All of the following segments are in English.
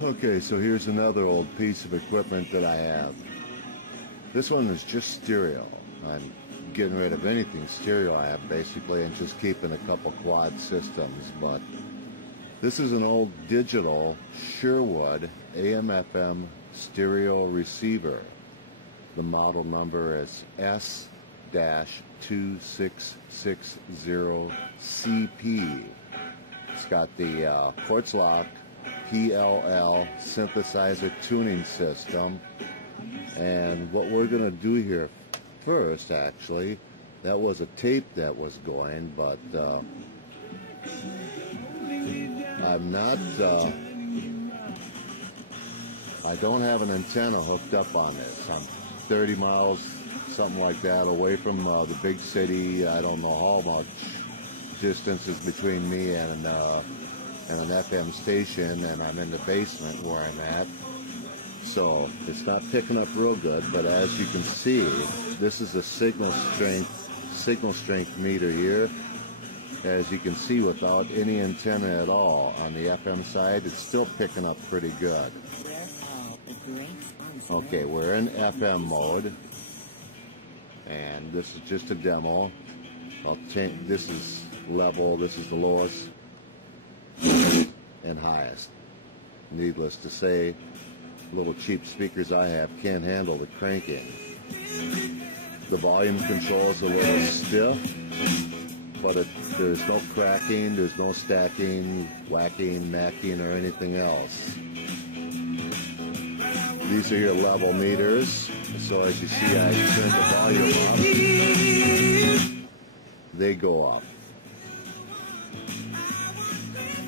Okay, so here's another old piece of equipment that I have. This one is just stereo. I'm getting rid of anything stereo I have basically and just keeping a couple quad systems, but this is an old digital Sherwood AM/FM stereo receiver. The model number is S-2660CP. It's got the quartz lock PLL synthesizer tuning system, and what we're going to do here first, actually, that was a tape that was going, but I'm not I don't have an antenna hooked up on this. I'm 30 miles, something like that, away from the big city. I don't know how much distance is between me and an FM station, and I'm in the basement where I'm at, so it's not picking up real good. But as you can see, this is a signal strength meter here. As you can see, without any antenna at all on the FM side, it's still picking up pretty good. Okay, we're in FM mode, and this is just a demo. I'll change. This is level, this is the lowest and highest. Needless to say, little cheap speakers I have can't handle the cranking. The volume control is a little stiff, but there's no cracking, there's no stacking, whacking, macking, or anything else. These are your level meters, so as you see, I turn the volume up, they go up.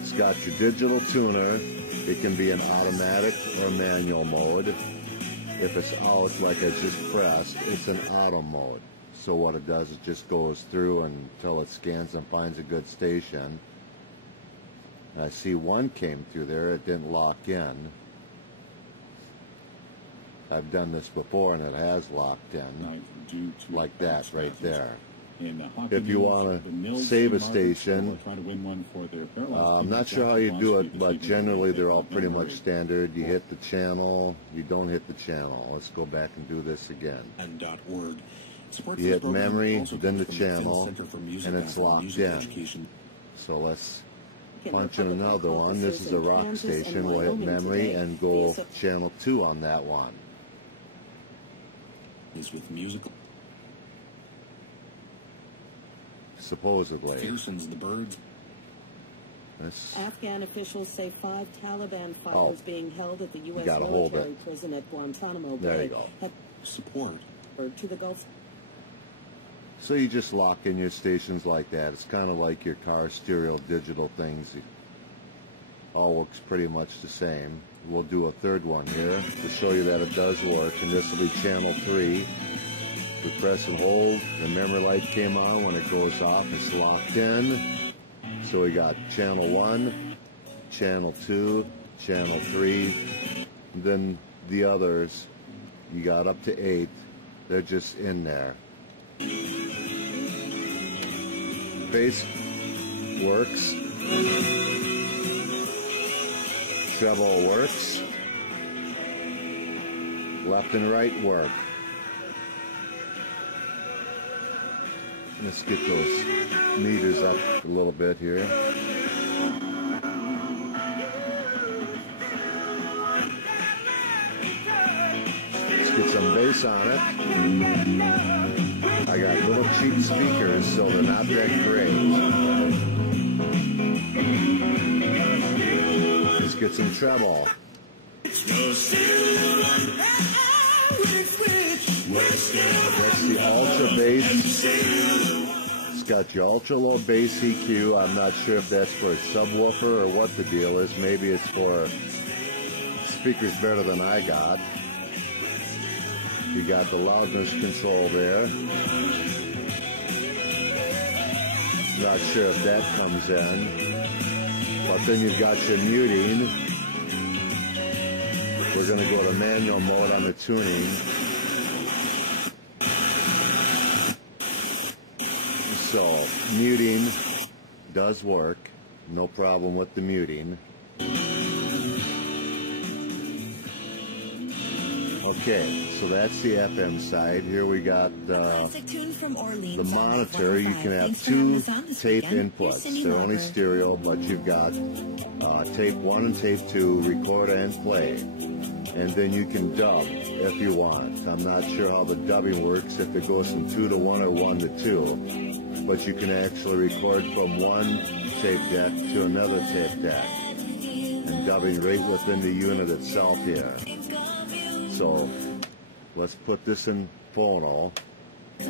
It's got your digital tuner. It can be in automatic or manual mode. If it's out, like I just pressed, it's in auto mode. So what it does is just goes through until it scans and finds a good station. I see one came through there, it didn't lock in. I've done this before and it has locked in, like that right there. If you want to save a station, I'm not sure how you do it, but generally they're all pretty much standard. You hit the channel, you don't hit the channel. Let's go back and do this again. You hit memory, then the channel, and it's locked in. So let's punch in another one. This is a rock station. We'll hit memory and go channel 2 on that one. Is with musical. Supposedly. The birds. Afghan officials say 5 Taliban fighters being held at the U.S. military prison at Guantanamo Bay. There you go. Have support to the Gulf. So you just lock in your stations like that. It's kind of like your car stereo digital things. It all works pretty much the same. We'll do a third one here to show you that it does work, and this will be channel 3. We press and hold, the memory light came on. When it goes off, it's locked in. So we got channel 1, channel 2, channel 3, and then the others, you got up to 8, they're just in there. Bass works. Treble works. Left and right work. Let's get those meters up a little bit here. Let's get some bass on it. I got little cheap speakers, so they're not that great. Let's get some treble. That's the ultra bass. It's got your ultra low bass EQ. I'm not sure if that's for a subwoofer or what the deal is. Maybe it's for speakers better than I got. You got the loudness control there. Not sure if that comes in. But then you've got your muting. We're going to go to manual mode on the tuning. So, muting does work. No problem with the muting. Okay, so that's the FM side. Here we got the monitor. You can have two tape inputs. They're only stereo, but you've got tape 1 and tape 2, record and play. And then you can dub if you want. I'm not sure how the dubbing works, if it goes from 2 to 1 or 1 to 2. But you can actually record from one tape deck to another tape deck. And dubbing right within the unit itself here. So let's put this in phono. You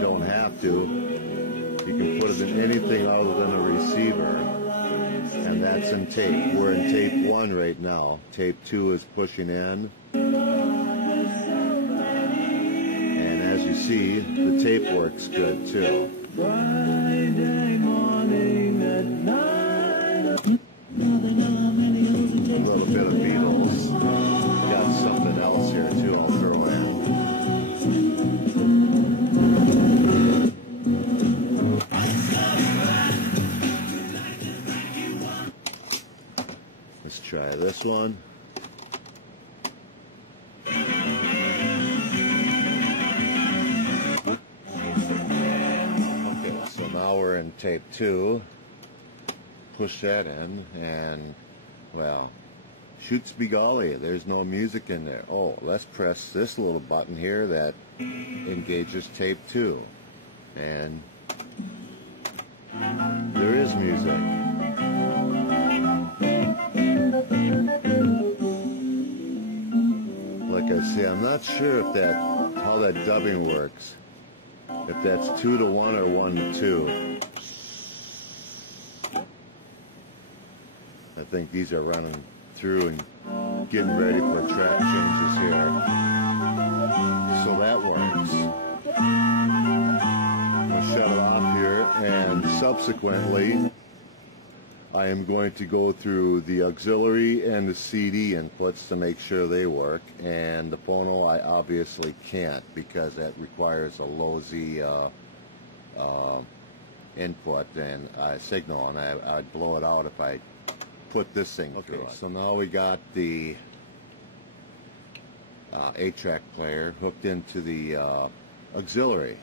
don't have to. You can put it in anything other than a receiver. And that's in tape. We're in tape 1 right now. Tape 2 is pushing in. And as you see, the tape works good too. A little bit of Beatles. Got something else here too I'll throw in. Let's try this one. Okay, so now we're in tape 2. Push that in and, well, shoots be golly, there's no music in there. Oh, let's press this little button here that engages tape 2. And there is music. Like I say, I'm not sure if how that dubbing works. If that's 2 to 1 or 1 to 2. I think these are running through and getting ready for track changes here. So that works. We'll shut it off here, and subsequently I am going to go through the auxiliary and the CD inputs to make sure they work, and the phono I obviously can't because that requires a low Z input and signal, and I'd blow it out if I put this thing through it. So now we got the 8-track player hooked into the auxiliary,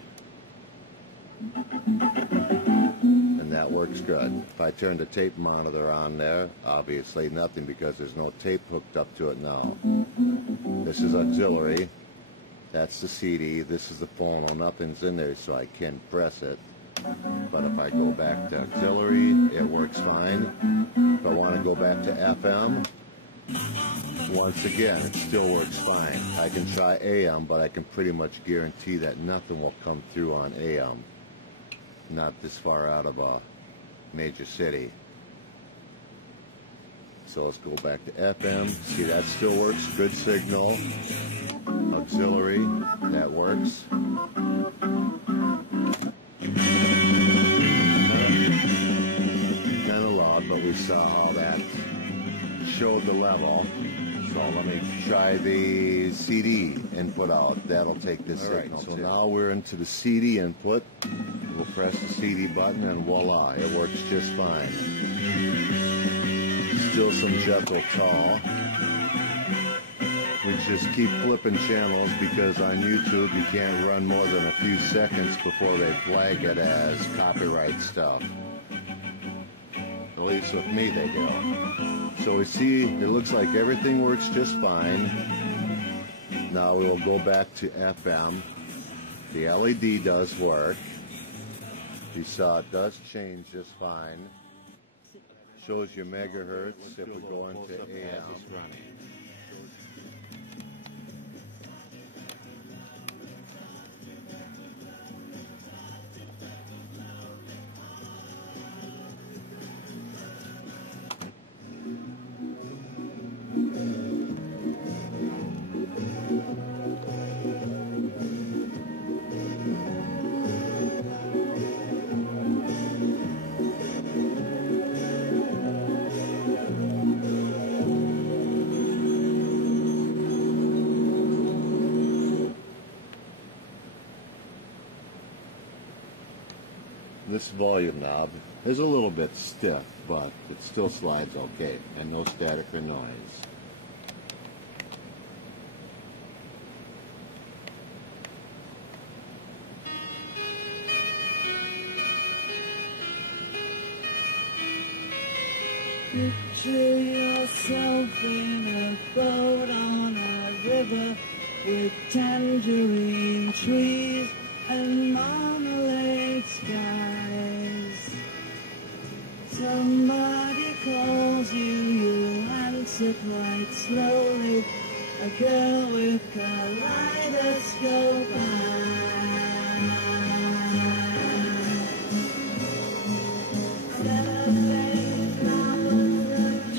and that works good. If I turn the tape monitor on there, obviously nothing because there's no tape hooked up to it now. This is auxiliary, that's the CD, this is the phono, nothing's in there so I can press it. But if I go back to auxiliary, it works fine. If I want to go back to FM, once again, it still works fine. I can try AM, but I can pretty much guarantee that nothing will come through on AM. Not this far out of a major city. So let's go back to FM. See, that still works. Good signal. Auxiliary, that works. Kind of loud, but we saw how that showed the level. So let me try the CD input out. That'll take this signal. So now we're into the CD input. We'll press the CD button and voila, it works just fine. Still some Jekyll tall. We just keep flipping channels because on YouTube you can't run more than a few seconds before they flag it as copyright stuff. At least with me they do. So we see it looks like everything works just fine. Now we will go back to FM. The LED does work. You saw it does change just fine. Shows you megahertz if we go into AM. This volume knob is a little bit stiff, but it still slides okay, and no static or noise. Picture yourself in a boat on a river with tangerine trees and marmalade skies. Somebody calls you, you answer quite slowly. A girl with kaleidoscope eyes.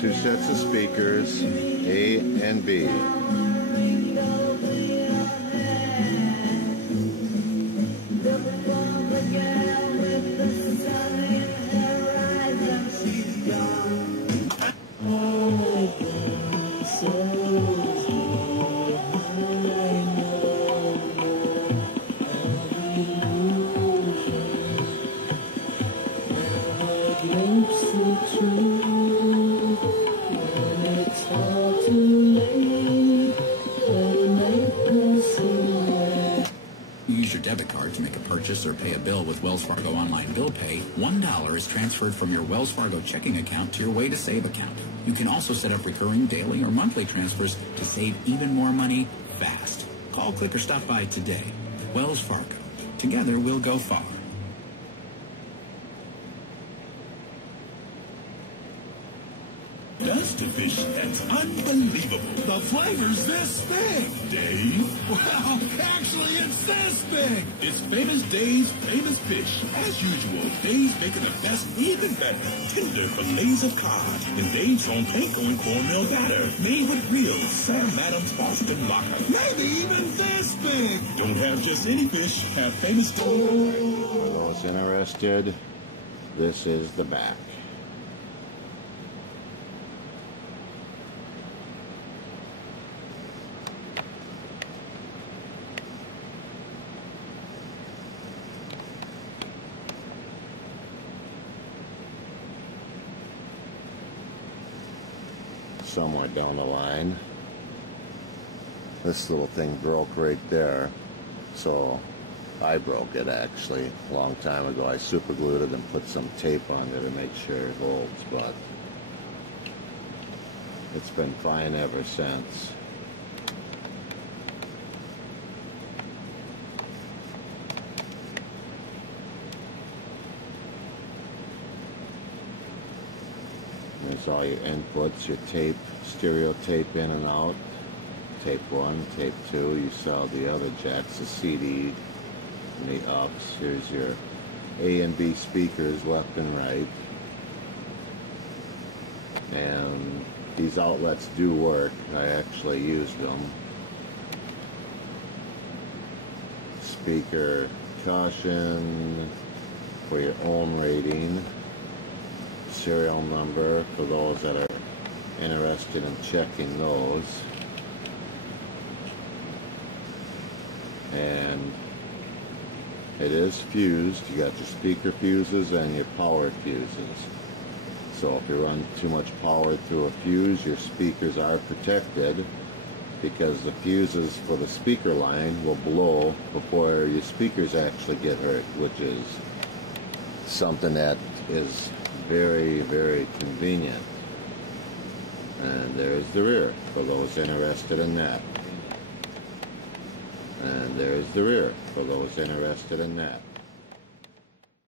Two sets of speakers, A and B. Use your debit card to make a purchase or pay a bill with Wells Fargo Online Bill Pay. $1 is transferred from your Wells Fargo checking account to your Way to Save account. You can also set up recurring daily or monthly transfers to save even more money fast. Call, click, or stop by today. Wells Fargo. Together we'll go far. Best of fish that's unbelievable. The flavor's this big, Dave. Well, actually, it's this big. It's Famous Dave's Famous Fish. As usual, Dave's making the best even better. Tender fillets of cod and Dave's own panko and cornmeal batter. Made with real Sam Adams Boston Locker. Maybe even this big. Don't have just any fish. Have Famous Dave. For those interested, this is the back. Somewhere down the line, this little thing broke right there, so I broke it actually a long time ago. I super glued it and put some tape on there to make sure it holds, but it's been fine ever since. There's all your inputs, your tape, stereo tape in and out. Tape 1, tape 2, you saw the other jacks, the CD and the ups. Here's your A and B speakers, left and right. And these outlets do work. I actually used them. Speaker caution for your own rating. Serial number for those that are interested in checking those. And it is fused. You got your speaker fuses and your power fuses. So if you run too much power through a fuse, your speakers are protected, because the fuses for the speaker line will blow before your speakers actually get hurt, which is something that is very, very convenient. And there's the rear for those interested in that. And there's the rear for those interested in that.